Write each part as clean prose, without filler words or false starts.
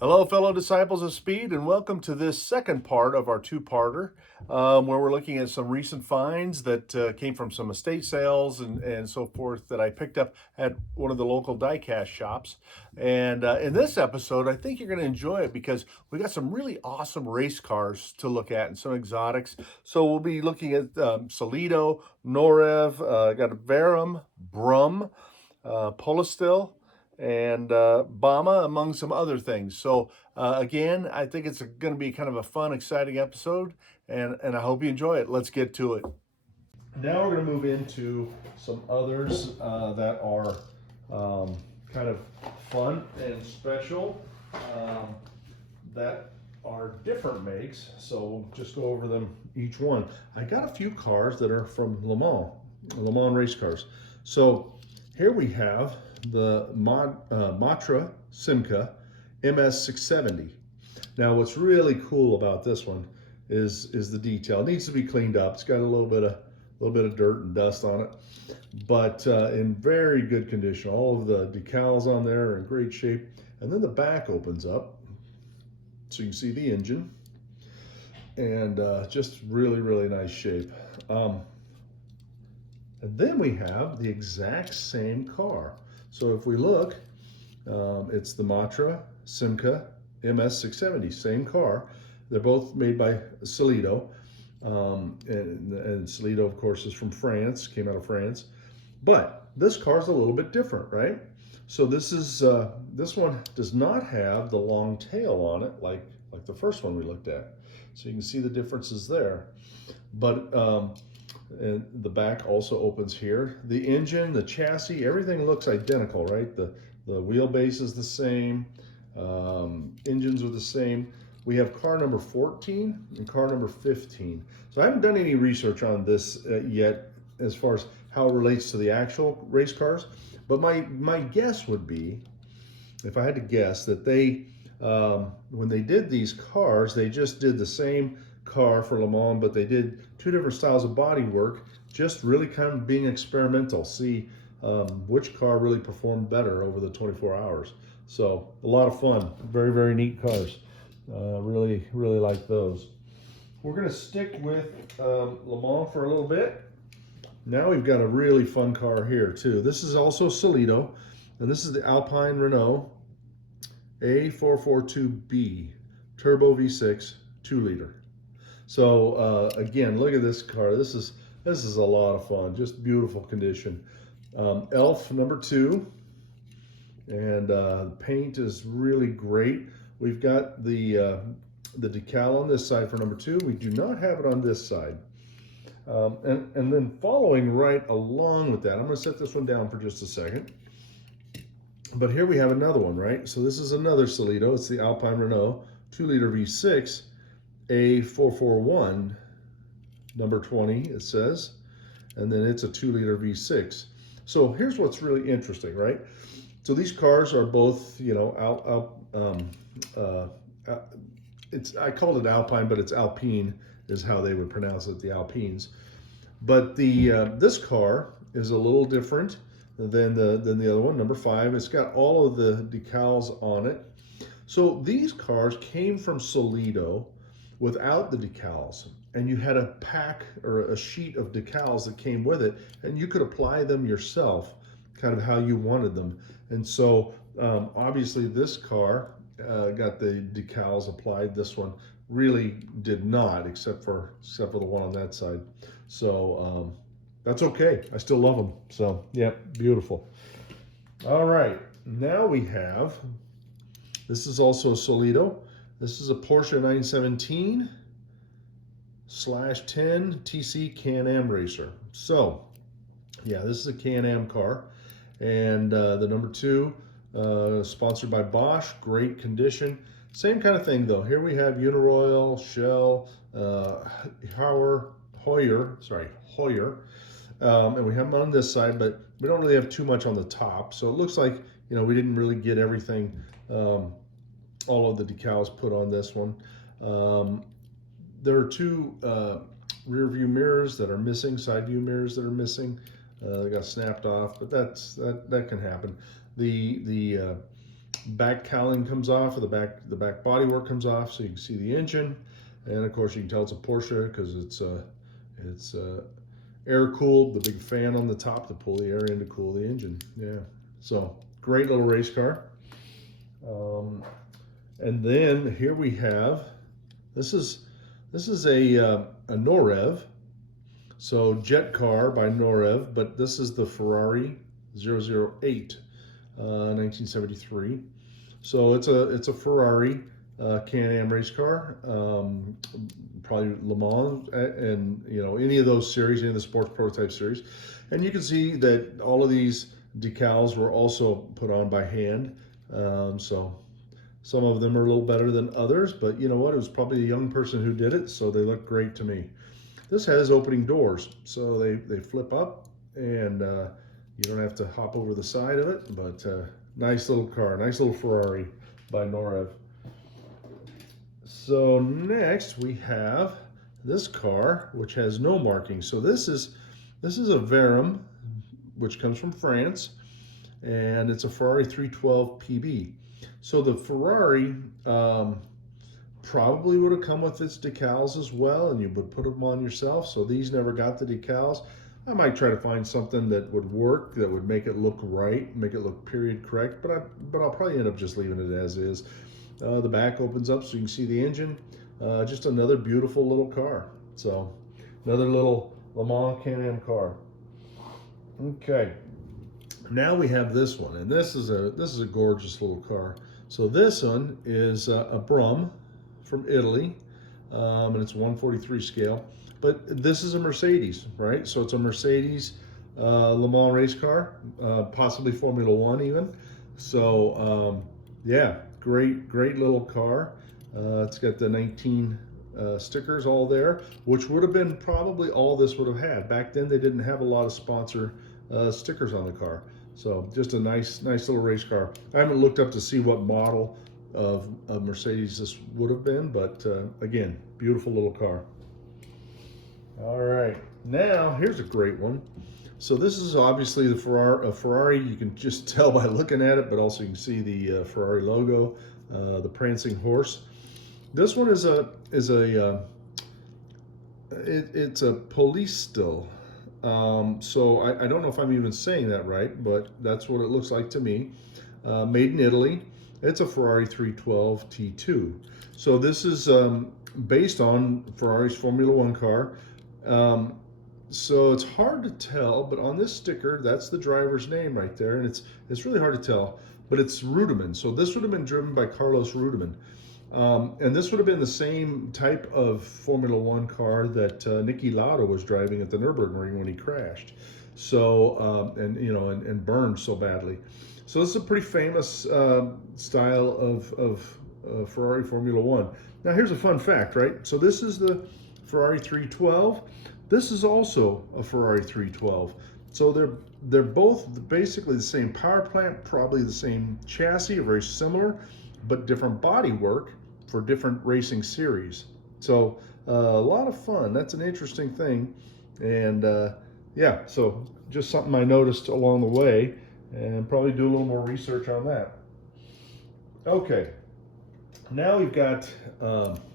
Hello, fellow disciples of speed, and welcome to this second part of our two-parter, where we're looking at some recent finds that came from some estate sales and so forth that I picked up at one of the local die-cast shops. And in this episode, I think you're going to enjoy it because we got some really awesome race cars to look at and some exotics. So we'll be looking at Solido, Norev, got a Verum, Brum, Polistil, and Bama, among some other things. So again, I think it's going to be kind of a fun, exciting episode, and I hope you enjoy it. Let's get to it. Now we're going to move into some others that are kind of fun and special, that are different makes. So we'll just go over them each one. I got a few cars that are from Le Mans race cars. So here we have the Matra Simca MS670. Now what's really cool about this one is the detail. It needs to be cleaned up. It's got a little bit of dirt and dust on it, but in very good condition. All of the decals on there are in great shape. And then the back opens up so you can see the engine, and just really nice shape. And then we have the exact same car. So if we look, it's the Matra Simca MS670, same car. They're both made by Solido. And Solido, of course, is from France, came out of France. But this car's a little bit different, right? So this one does not have the long tail on it like the first one we looked at. So you can see the differences there. But and the back also opens here. The engine, the chassis, everything looks identical, right? The wheelbase is the same. Engines are the same. We have car number 14 and car number 15. So I haven't done any research on this yet as far as how it relates to the actual race cars. But my guess would be, if I had to guess, that they, when they did these cars, they just did the same car for Le Mans, but they did two different styles of body work, just really kind of being experimental, see which car really performed better over the 24 hours. So a lot of fun, very neat cars. Really like those. We're going to stick with Le Mans for a little bit. Now we've got a really fun car here too. This is also Solido, and this is the Alpine Renault A442B Turbo V6 2-liter. So again, look at this car. This is a lot of fun. Just beautiful condition. Elf number 2, and the paint is really great. We've got the decal on this side for number 2. We do not have it on this side. And then following right along with that, I'm going to set this one down for just a second. But here we have another one, right? So this is another Solido. It's the Alpine Renault 2-liter V6 A441, number 20, it says. And then it's a 2-liter V6. So here's what's really interesting, right? So these cars are both, you know, I called it Alpine, but it's Alpine is how they would pronounce it, the Alpines. But this car is a little different than the other one, number 5. It's got all of the decals on it. So these cars came from Solido without the decals, and you had a pack or a sheet of decals that came with it, and you could apply them yourself, kind of how you wanted them. And so obviously this car got the decals applied. This one really did not, except for the one on that side. So that's okay. I still love them. So yeah, beautiful. All right, now we have, this is also a Solido. This is a Porsche 917/10 TC Can-Am racer. So yeah, this is a Can-Am car, and the number 2, sponsored by Bosch, great condition. Same kind of thing though. Here we have Uniroyal, Shell, Hoyer, and we have them on this side, but we don't really have too much on the top. So it looks like, you know, we didn't really get everything, all of the decals put on this one. There are 2 rear view mirrors that are missing, side view mirrors that are missing. They got snapped off, but that can happen. The back cowling comes off, or the back bodywork comes off, so you can see the engine. And of course, you can tell it's a Porsche because it's air cooled. The big fan on the top to pull the air in to cool the engine. Yeah, so great little race car. And then here we have, this is a Norev, so jet car by Norev, but this is the Ferrari 008, 1973. So it's a Ferrari Can-Am race car, probably Le Mans, and any of those series, any of the sports prototype series. And you can see that all of these decals were also put on by hand. So some of them are a little better than others, but you know what? It was probably a young person who did it, so they look great to me. This has opening doors, so they flip up, and you don't have to hop over the side of it, but nice little car, nice little Ferrari by Norev. So next we have this car, which has no marking. So this is a Verum, which comes from France, and it's a Ferrari 312 PB. So the Ferrari probably would have come with its decals as well, and you would put them on yourself. So these never got the decals. I might try to find something that would work, that would make it look right, make it look period correct, but I'll probably end up just leaving it as is. The back opens up so you can see the engine. Just another beautiful little car. So another little Le Mans Can-Am car. Okay, now we have this one, and this is a gorgeous little car. So this one is a Brum from Italy, and it's 143 scale. But this is a Mercedes, right? So it's a Mercedes Le Mans race car, possibly Formula One even. So yeah, great little car. It's got the 19 stickers all there, which would have been probably all this would have had. Back then they didn't have a lot of sponsor stickers on the car. So just a nice little race car. I haven't looked up to see what model of Mercedes this would have been, but again, beautiful little car. All right, now here's a great one. So this is obviously the Ferrari. You can just tell by looking at it, but also you can see the Ferrari logo, the prancing horse. This one is it's a Polistil. So I don't know if I'm even saying that right, but that's what it looks like to me. Made in Italy. It's a Ferrari 312 T2. So this is based on Ferrari's Formula One car. So it's hard to tell, but on this sticker, that's the driver's name right there, and it's really hard to tell, but it's Reutemann. So this would have been driven by Carlos Reutemann. And this would have been the same type of Formula One car that Niki Lauda was driving at the Nürburgring when he crashed. So, and burned so badly. So this is a pretty famous style of Ferrari Formula One. Now here's a fun fact, right? So this is the Ferrari 312. This is also a Ferrari 312. So they're both basically the same power plant, probably the same chassis, very similar, but different body work for different racing series. So a lot of fun. That's an interesting thing. And yeah, so just something I noticed along the way, and probably do a little more research on that. Okay, now we've got,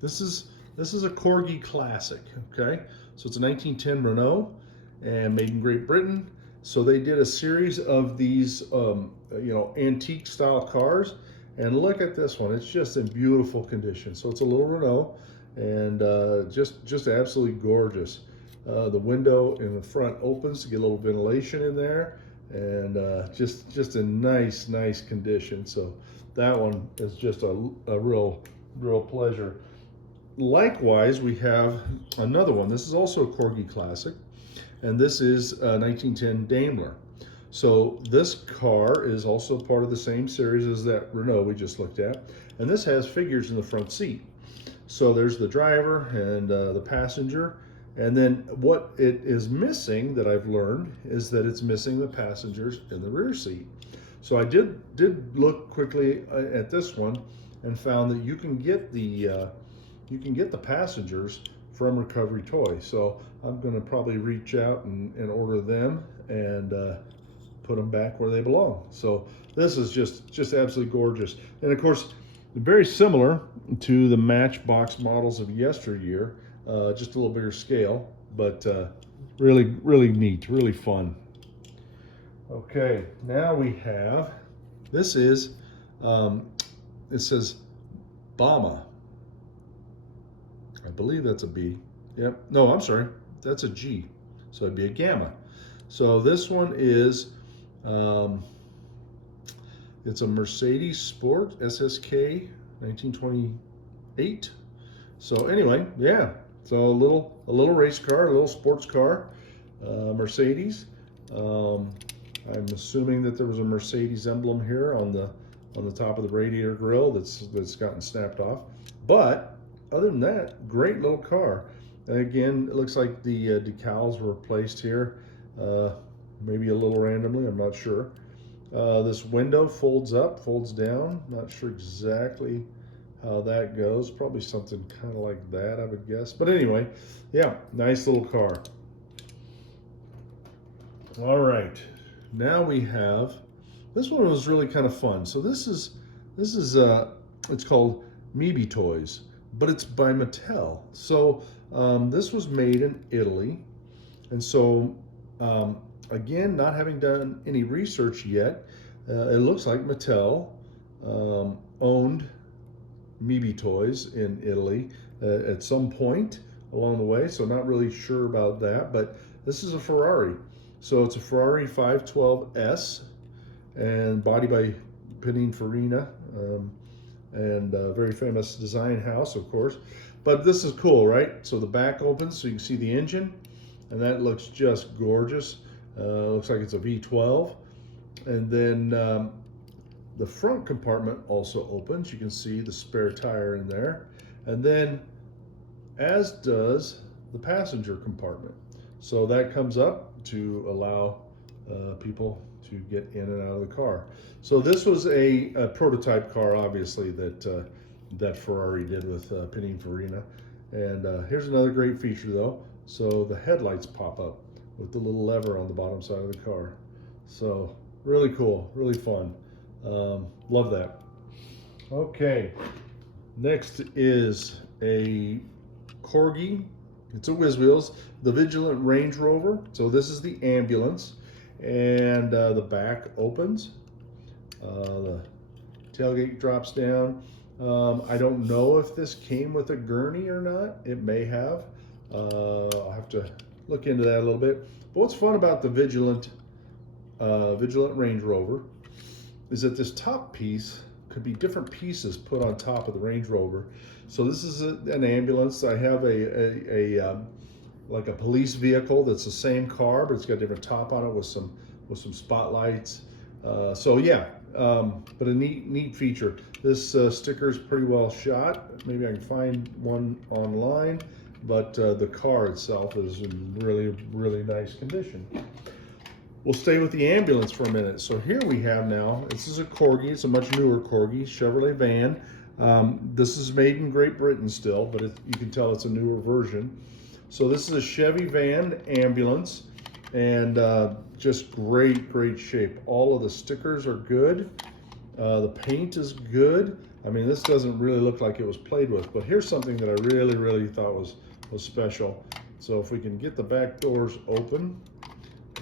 this is a Corgi Classic, okay? So it's a 1910 Renault and made in Great Britain. So they did a series of these, antique style cars. And look at this one, it's just in beautiful condition. So it's a little Renault, and just absolutely gorgeous. The window in the front opens to get a little ventilation in there, and just a nice condition. So that one is just a real pleasure. Likewise, we have another one. This is also a Corgi Classic, and this is a 1910 Daimler. So this car is also part of the same series as that Renault we just looked at, and this has figures in the front seat. So there's the driver and the passenger, and then what it is missing that I've learned is that it's missing the passengers in the rear seat. So I did look quickly at this one and found that you can get the passengers from Recovery Toy. So I'm going to probably reach out and order them and put them back where they belong. So this is just absolutely gorgeous. And of course, very similar to the Matchbox models of yesteryear, just a little bigger scale, but really neat, really fun. Okay, now we have, this is, it says Bama. I believe that's a B. Yep. No, I'm sorry. That's a G. So it'd be a Gamma. So this one is, it's a Mercedes Sport SSK 1928. So anyway, yeah. So a little race car, a little sports car, Mercedes. I'm assuming that there was a Mercedes emblem here on the top of the radiator grill that's gotten snapped off. But other than that, great little car. Again, it looks like the decals were placed here, maybe a little randomly, I'm not sure. This window folds up, folds down. Not sure exactly how that goes. Probably something kind of like that, I would guess. But anyway, yeah, nice little car. All right, now we have, this one was really kind of fun. So this is it's called Maybe Toys, but it's by Mattel. So this was made in Italy, and so again, not having done any research yet, it looks like Mattel owned Maybe Toys in Italy at some point along the way, so not really sure about that, but this is a Ferrari. So it's a Ferrari 512S, and body by Pininfarina, and a very famous design house, of course. But this is cool, right? So the back opens so you can see the engine, and that looks just gorgeous. Looks like it's a V12. And then the front compartment also opens. You can see the spare tire in there. And then, as does the passenger compartment. So that comes up to allow people to get in and out of the car. So this was a prototype car, obviously, that Ferrari did with Pininfarina. And here's another great feature, though. So the headlights pop up with the little lever on the bottom side of the car. So really cool, really fun. Love that. Okay, next is a Corgi. It's a Whiz Wheels, the Vigilant Range Rover. So this is the ambulance, and the back opens. The tailgate drops down. I don't know if this came with a gurney or not. It may have. I'll have to look into that a little bit. But what's fun about the Vigilant Range Rover is that this top piece could be different pieces put on top of the Range Rover. So this is an ambulance. I have like a police vehicle that's the same car, but it's got a different top on it with some spotlights. So yeah, but a neat feature. This sticker is pretty well shot. Maybe I can find one online, but the car itself is in really nice condition. We'll stay with the ambulance for a minute. So here we have now, this is a Corgi. It's a much newer Corgi, Chevrolet van. This is made in Great Britain still, but you can tell it's a newer version. So this is a Chevy van ambulance, and just great shape. All of the stickers are good. The paint is good. I mean, this doesn't really look like it was played with, but here's something that I really thought was special. So if we can get the back doors open,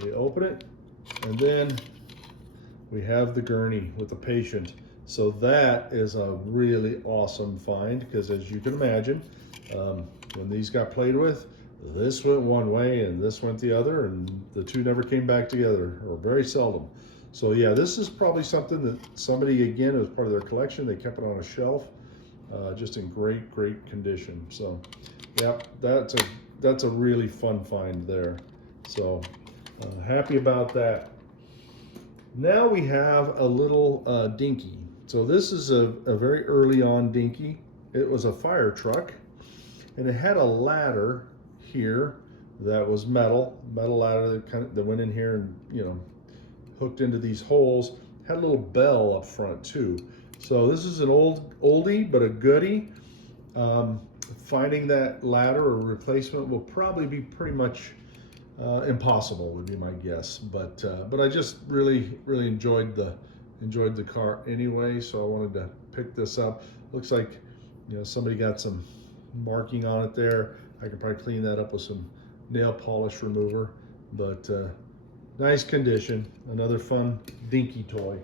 we open it, and then we have the gurney with the patient. So that is a really awesome find, because as you can imagine, when these got played with, this went one way and this went the other, and the two never came back together, or very seldom. So yeah, this is probably something that somebody, again, as part of their collection, they kept it on a shelf, just in great condition. So yeah, that's a really fun find there. So happy about that. Now we have a little Dinky. So this is a very early on Dinky. It was a fire truck, and it had a ladder here that was metal ladder that went in here and hooked into these holes. Had a little bell up front too. So this is an oldie but a goodie. Finding that ladder or replacement will probably be pretty much impossible would be my guess. But I just really enjoyed the car anyway, so I wanted to pick this up. Looks like, you know, somebody got some marking on it there. I could probably clean that up with some nail polish remover, but nice condition. Another fun Dinky toy.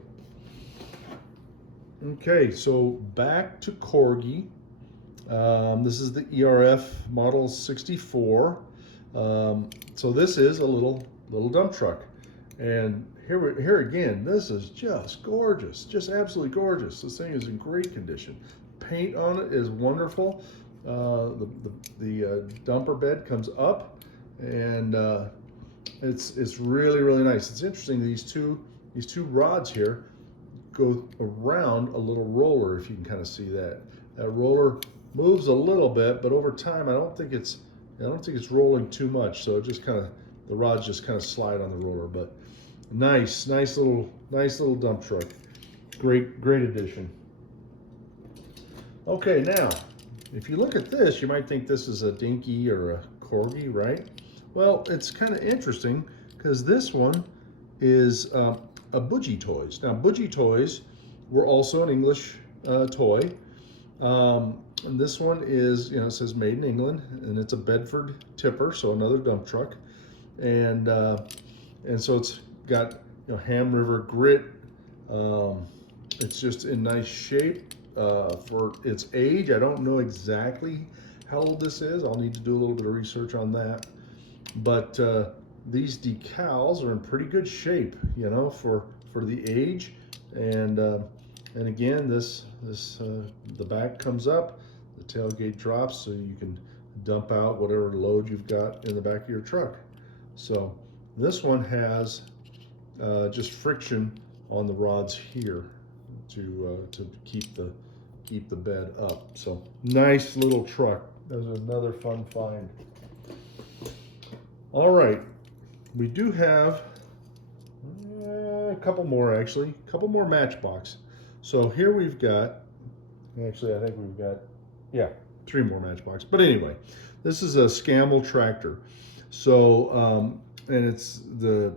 Okay, so back to Corgi. This is the ERF model 64. So this is a little dump truck, and here again, this is just gorgeous, just absolutely gorgeous. This thing is in great condition. Paint on it is wonderful. The dumper bed comes up, and it's really nice. It's interesting. These two rods here go around a little roller. If you can kind of see that roller moves a little bit, but over time I don't think it's rolling too much. So it just kind of, the rods just kind of slide on the roller. But nice little dump truck. Great addition. Okay, now if you look at this, you might think this is a Dinky or a Corgi, right? Well, it's kind of interesting because this one is a Budgie Toys. Now, Budgie Toys were also an English toy. And this one is, you know, it says made in England, and it's a Bedford tipper, so another dump truck. And so it's got, you know, Ham River grit. It's just in nice shape for its age. I don't know exactly how old this is. I'll need to do a little bit of research on that. But these decals are in pretty good shape, you know, for the age. And again, the back comes up, the tailgate drops, so you can dump out whatever load you've got in the back of your truck. So this one has just friction on the rods here to keep the bed up. So nice little truck. There's another fun find. All right, we do have a couple more, actually, a couple more Matchbox. So here we've got, actually I think we've got, yeah, 3 more Matchbox. But anyway, this is a Scammell tractor. So, and it's the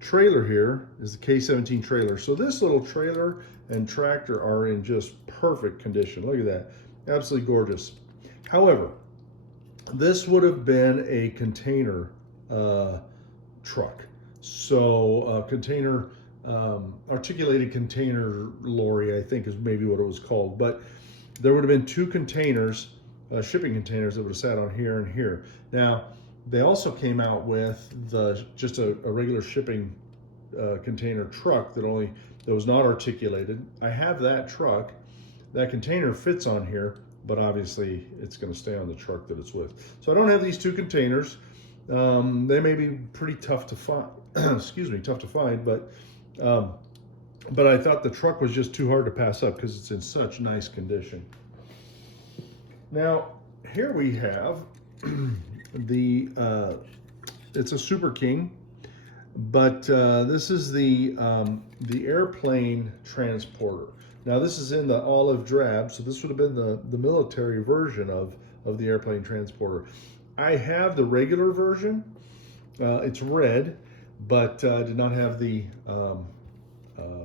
trailer here is the K17 trailer. So this little trailer and tractor are in just perfect condition. Look at that, absolutely gorgeous. However, this would have been a container truck. So container, articulated container lorry, I think is maybe what it was called. But there would have been 2 containers, shipping containers that would have sat on here and here. Now, they also came out with just a regular shipping container truck that was not articulated. I have that truck. That container fits on here, but obviously it's going to stay on the truck that it's with. So I don't have these 2 containers. They may be pretty tough to find. Excuse me, tough to find, but I thought the truck was just too hard to pass up because it's in such nice condition. Now here we have it's a Super King, but this is the airplane transporter. Now this is in the olive drab, so this would have been the military version of the airplane transporter. I have the regular version. It's red, but did not have the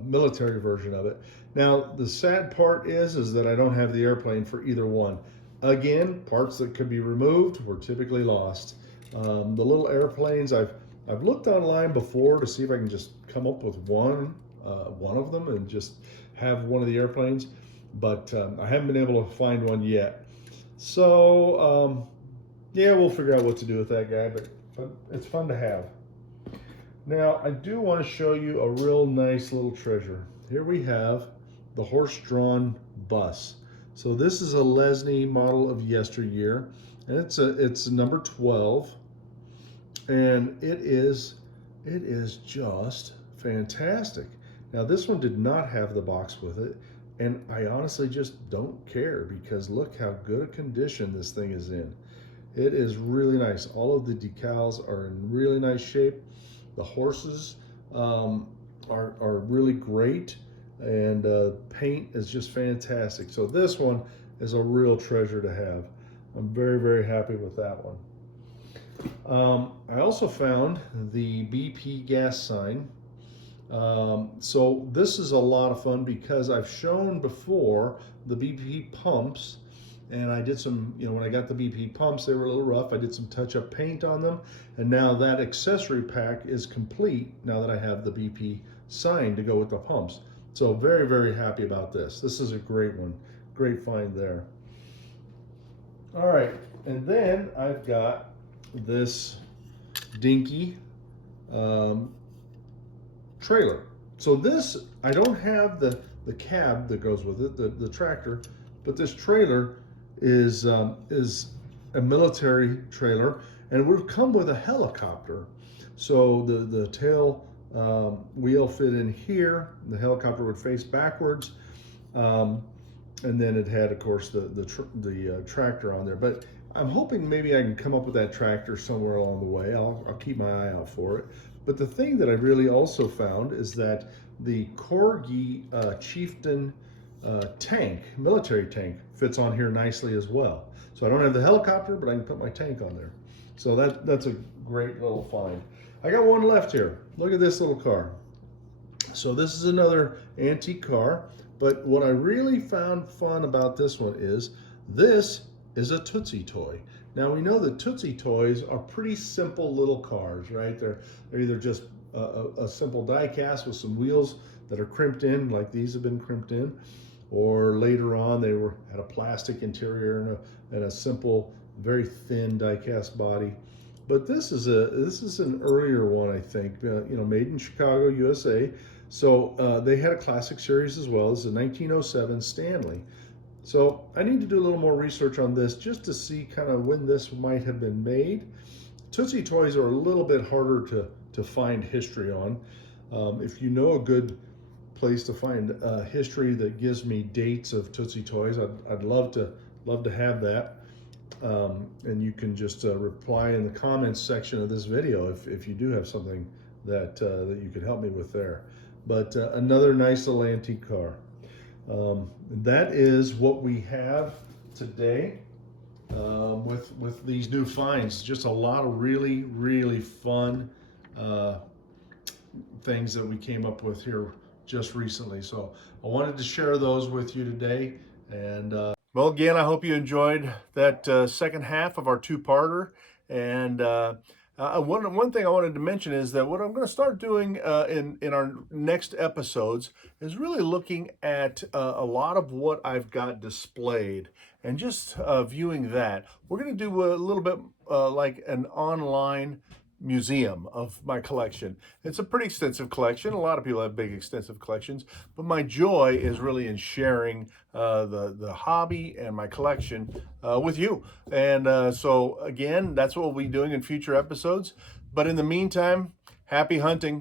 military version of it. Now the sad part is that I don't have the airplane for either one. Again, parts that could be removed were typically lost. The little airplanes, I've looked online before to see if I can just come up with one of them and just have one of the airplanes, but I haven't been able to find one yet. So yeah, we'll figure out what to do with that guy, but it's fun to have. Now, I do want to show you a real nice little treasure. Here we have the horse-drawn bus. So this is a Lesney model of yesteryear, and it's number 12, and it is just fantastic. Now this one did not have the box with it, and I honestly just don't care because look how good a condition this thing is in. It is really nice. All of the decals are in really nice shape. The horses are really great, and paint is just fantastic. So this one is a real treasure to have. I'm very happy with that one. I also found the BP gas sign. So this is a lot of fun because I've shown before the BP pumps, and I did some, when I got the BP pumps, they were a little rough. I did some touch-up paint on them, and now that accessory pack is complete now that I have the BP sign to go with the pumps. So very, very happy about this. This is a great one. Great find there. All right, and then I've got this Dinky trailer. So this, I don't have the cab that goes with it, the tractor, but this trailer is a military trailer, and it would come with a helicopter. So the tail wheel fit in here, the helicopter would face backwards, and then it had, of course, the tractor on there. But I'm hoping maybe I can come up with that tractor somewhere along the way. I'll keep my eye out for it. But the thing that I really also found is that the Corgi Chieftain tank, military tank, fits on here nicely as well. So I don't have the helicopter, but I can put my tank on there. So that's a great little find. I got one left here. Look at this little car. So this is another antique car, but what I really found fun about this one is this is a Tootsie toy. Now we know that Tootsie toys are pretty simple little cars, right? They're either just a simple die cast with some wheels that are crimped in, like these have been crimped in, or later on they had a plastic interior and a simple, very thin die cast body. But this is an earlier one, I think. Made in Chicago, USA. So they had a classic series as well. This is a 1907 Stanley. So I need to do a little more research on this just to see kind of when this might have been made. Tootsie toys are a little bit harder to find history on. If you know a good place to find history that gives me dates of Tootsie toys, I'd love to have that. And you can just reply in the comments section of this video if you do have something that you could help me with there. But another nice little antique car. That is what we have today with these new finds. Just a lot of really, really fun things that we came up with here just recently. So I wanted to share those with you today. And well, again, I hope you enjoyed that second half of our two-parter. And one thing I wanted to mention is that what I'm going to start doing in our next episodes is really looking at a lot of what I've got displayed and just viewing that. We're going to do a little bit like an online museum of my collection. It's a pretty extensive collection. A lot of people have big extensive collections, but my joy is really in sharing the hobby and my collection with you. And so again, that's what we'll be doing in future episodes. But in the meantime, happy hunting.